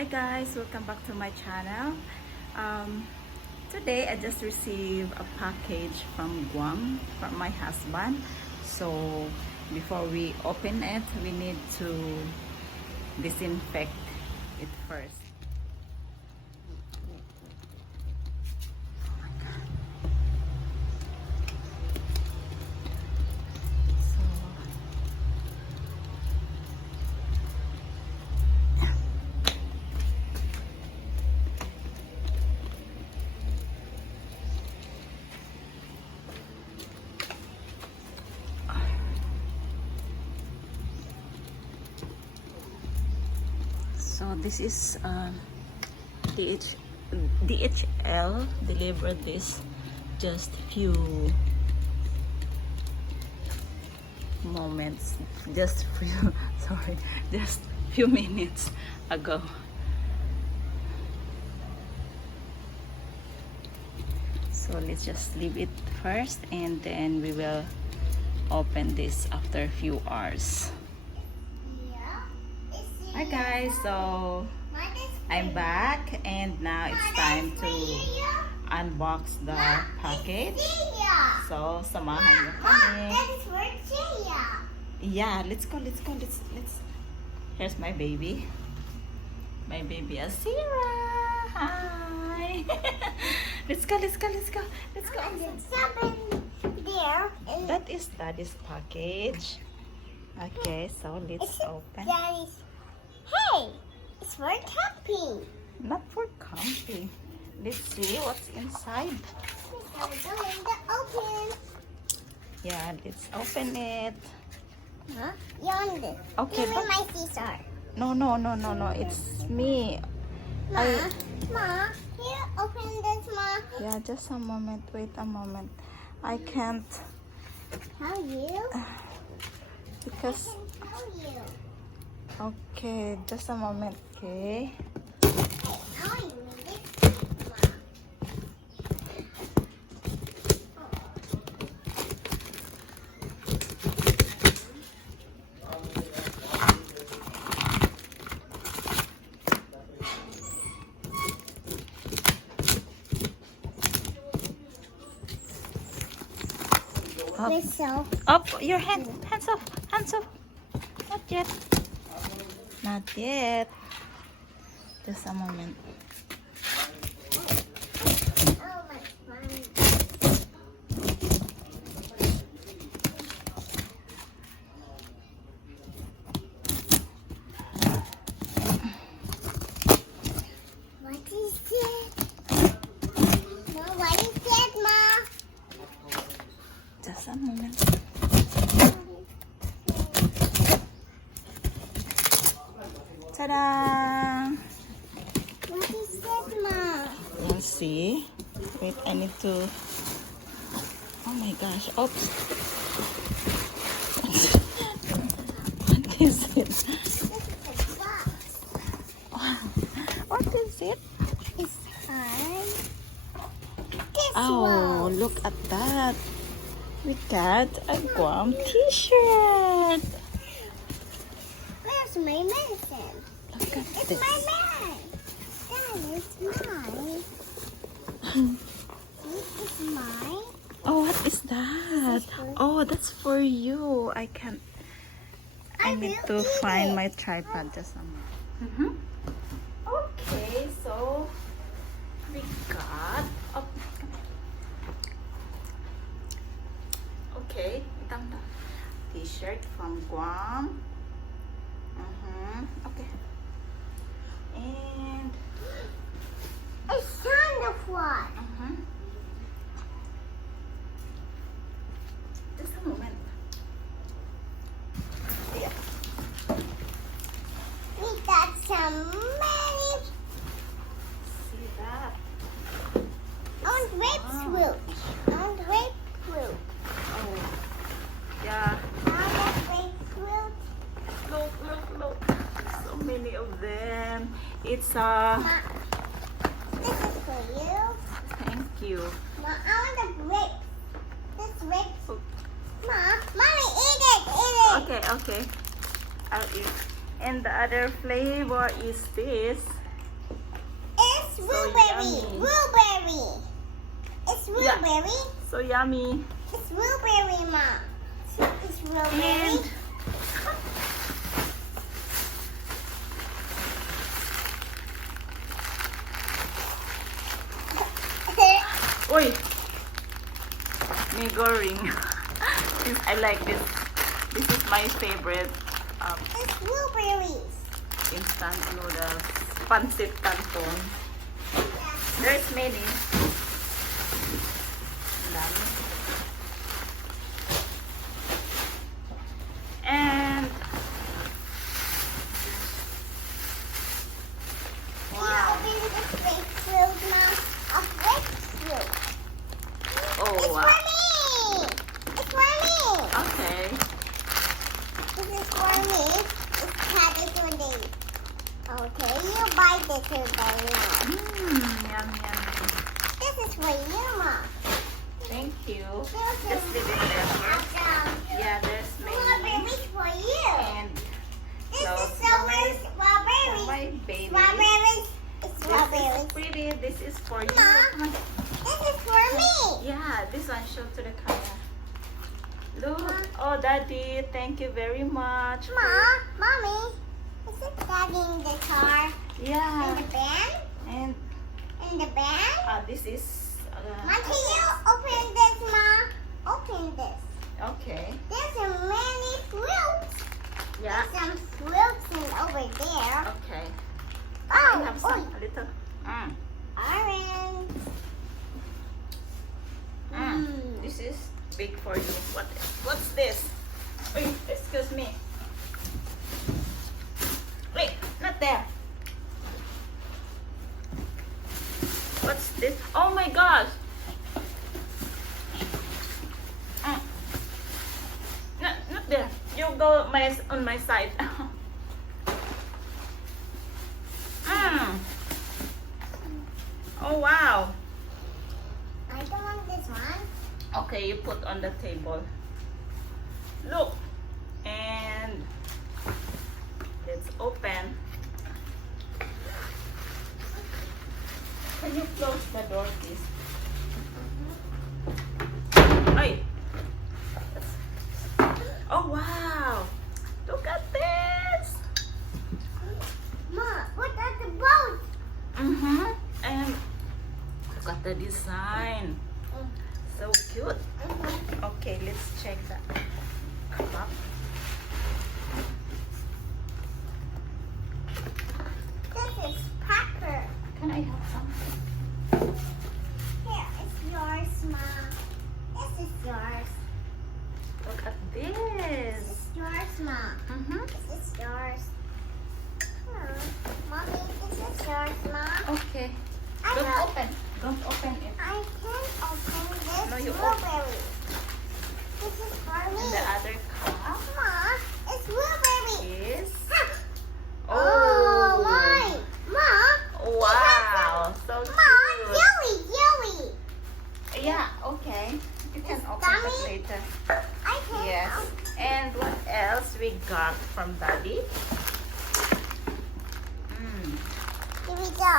Hi guys, welcome back to my channel. Today I just received a package from Guam from my husband. So before we open it, we need to disinfect it first. So this is DHL delivered this just few moments, just few minutes ago. So let's just leave it first and then we will open this after a few hours. Hi guys, so I'm back and now it's time to unbox the package. So samahan niyo kami. Yeah, let's go. Here's my baby. My baby Asira. Hi. Let's go. That is Daddy's package. Okay, so let's open. Hey, it's for camping. Not for camping. Let's see what's inside. I'm going to open. Yeah, let's open it. Huh? Yonder. Okay, Give me my scissor. No. It's me. Ma, here, open this, Ma. Yeah, just a moment. Wait a moment. I can't How you? because. How you? Okay, just a moment. Okay. Now you need it, Up, Ma. up, your hands off, Not yet. Just a moment. Oh, my fun. What is it? Ma, what is it, Ma? Just a moment. Ta-da! What is it, Ma? Let's see. Wait, I need to. Oh my gosh! Oops. What is it? This is a box. What is it? It's fun. This Oh, one. look at that. We got a Guam t-shirt. Where's my medicine? Look at It's this. my man. That is mine. This is mine. Oh, what is that? Oh, that's for you. I can't. I need to find my tripod just a moment. Okay, so we got. Oh, okay, t-shirt from Guam. Okay. And It's kind of one. just a moment. Yeah. We got some many See that? on grapefruit. On grapefruit. Oh, yeah. On the grapefruit. Look. So many of them. It's Ma, this is for you. thank you. Ma, I want the grapes. This grapes. Ma, Mommy, eat it. Okay. I'll eat. And the other flavor is this. blueberry. yummy. Blueberry. It's Yeah. blueberry. So yummy. It's blueberry, Mom. It's blueberry. And Uy! Mango ring. I like this. This is my favorite It's blueberries. instant noodles. Pancit canton. There's many. Dami. And Can you open this grapefruit, Mom? A grapefruit. oh It's wow. for me. It's for me. Okay. This is for me. It's cabbage today. Okay, you buy this today, Mom. Yummy, yummy. This is for you, Mom. Thank you. There's Just leave it there first. some Yeah, there's many. strawberries for you. And This so is for my, strawberries. my baby. Strawberries. It's This strawberries. is pretty. This is for you. Ma. This is for me. Yeah, this one show to the camera. Look. Oh, Daddy, thank you very much. Mommy, is it Daddy in the car? Yeah. In the band? And In the band? this is. Ma, can you open this, Ma? Open this. Okay. There's so many fruits. Yeah. There's some fruits over there. Okay. Oh, I have some. oh, A little. orange. This is big for you. What's this? Wait, excuse me. Wait, not there. What's this? Oh my gosh. Not there. You go on my side. Oh wow. I don't want this one. Okay, you put on the table. Look. And let's open. Can you close the door, please? Ay. Oh wow. Look at this. Ma, what are the boats? And look at the design. So cute. Okay, let's check that. Cup. This is pepper. Can I have some? Here, it's yours, Ma. This is yours. Look at This this. is yours, Ma. This is yours. Mommy, this is yours, Ma. Okay. I Don't know. open. Don't open it. I can open this No, you blueberry. This is for me. And the other cup Ma, it's blueberry. is. Oh, mine. Ma. Wow. So Ma, cute. jelly. Yeah. Okay. You can It's open dummy. it later. I can Yes. And what else we got from Daddy? Here we go.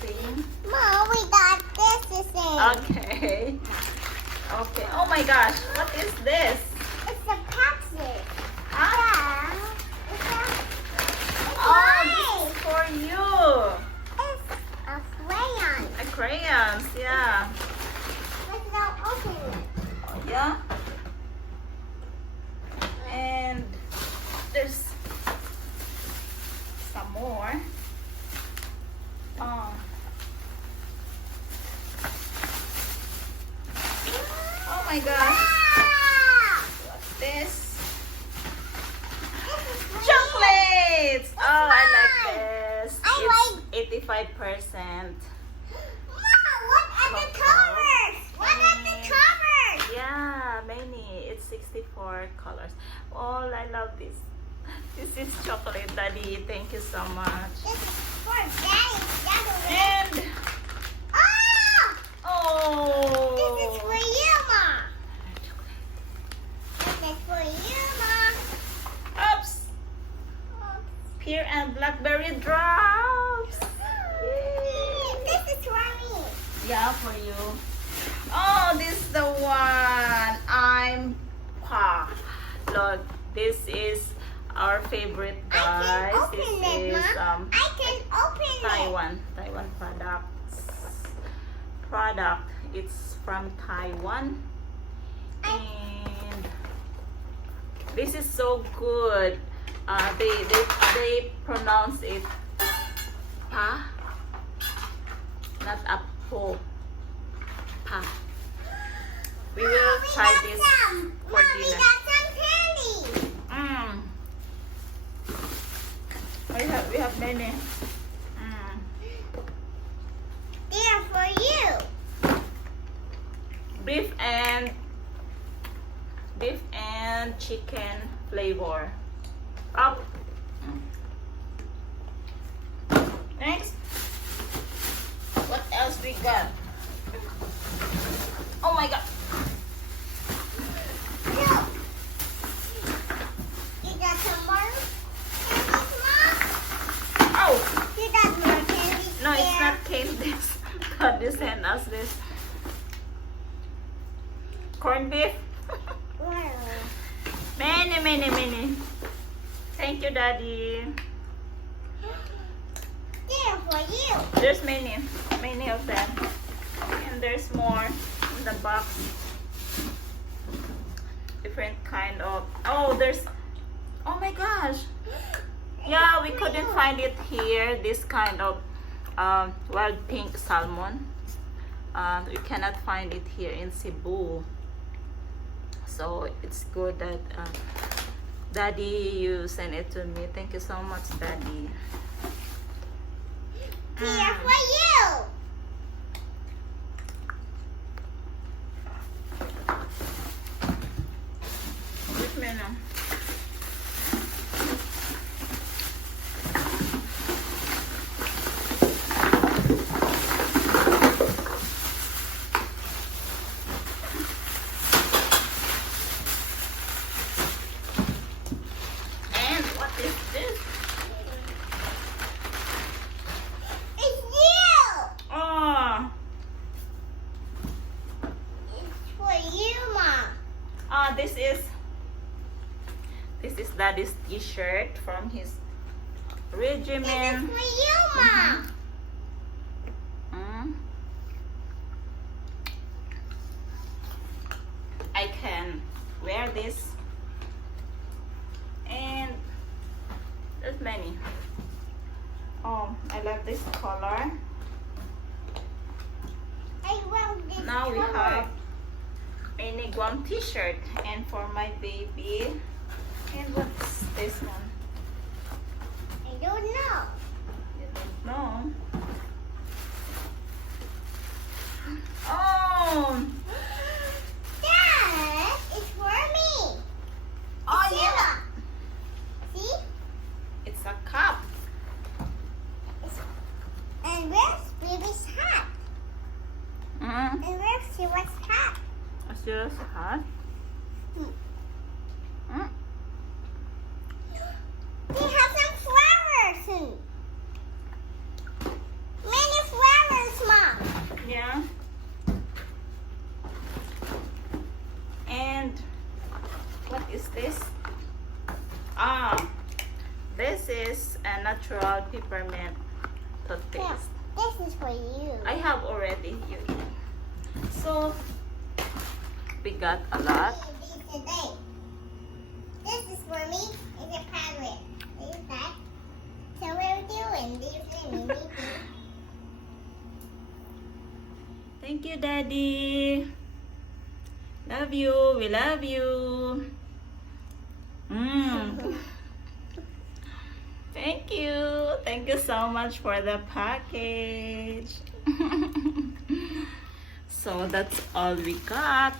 Thing. Ma, we got this thing. Okay. Okay. Oh my gosh. What is this? It's a Pepsi. Ah. Yeah. It's Oh, mine. this is for you. It's a crayon. A crayons. Yeah. Let's now open it. Oh, yeah. And there's some more. Oh my gosh. Ah! What's this? This is for Chocolates! Oh, I like mine. this. I It's 85%. you. Ma, what are the colors? What are the colors? Yeah, many. It's 64 colors. Oh, I love this. This is chocolate, Daddy. Thank you so much. This is for Daddy. Daddy. And, Ah! This is oh. for you, Ma. This is for you, Ma. Oops. Pear and blackberry drops. This Yeah, for you. Oh, this is the one. I'm Pa. Look, this is our favorite, guys. I can open it, Mom. I can open Taiwan product. It's from Taiwan, and this is so good. They pronounce it Pa, not apple. Pa. We will try this for Mom, we dinner. got some candy. We have many. They're for you. Beef and chicken flavor. Up. Next. What else we got? Oh my god. Look. You got some more candies, Mom? Oh. You got more candies No, it's there. not candies. God, they sent us this. Corned beef. Wow. Many. Thank you, Daddy. They're for you. There's many of them. And there's more in the box. Different kind of. Oh, there's. Oh my gosh. Yeah, we couldn't find it here. This kind of wild pink salmon. We cannot find it here in Cebu. So it's good that Daddy, you sent it to me. Thank you so much, Daddy. They're for you. Wait a minute. And what is this? It's you. Oh, It's for you, Mom. this is Daddy's T-shirt from his This is regiment. for you, Mom. Mm. I can wear this, and there's many. Oh, I love this color. I want this Now we color. have mini Guam T-shirt, and for my baby. And what's this one? I don't know. You don't know. Oh, Dad, it's for me. oh See, yeah, Mom. See? it's a cup. And where's baby's hat? Mm. And where's Siwa's hat? A serious hat. Mm. They have some flowers. Many flowers, Mom. Yeah. And what is this? This is a natural peppermint Yeah, toothpaste. this is for you. I have already used. So we got a lot. Today. This is for me. It's a pirate. This is that. So we're doing this and Thank you, Daddy. Love you. We love you. Thank you. Thank you so much for the package. So that's all we got.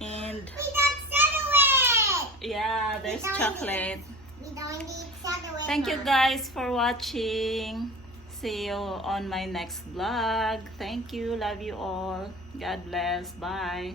And We got chocolate. yeah, there's We don't chocolate. We don't need chocolate. Thank you Mom. guys for watching. See you on my next vlog. Thank you. Love you all. God bless. Bye.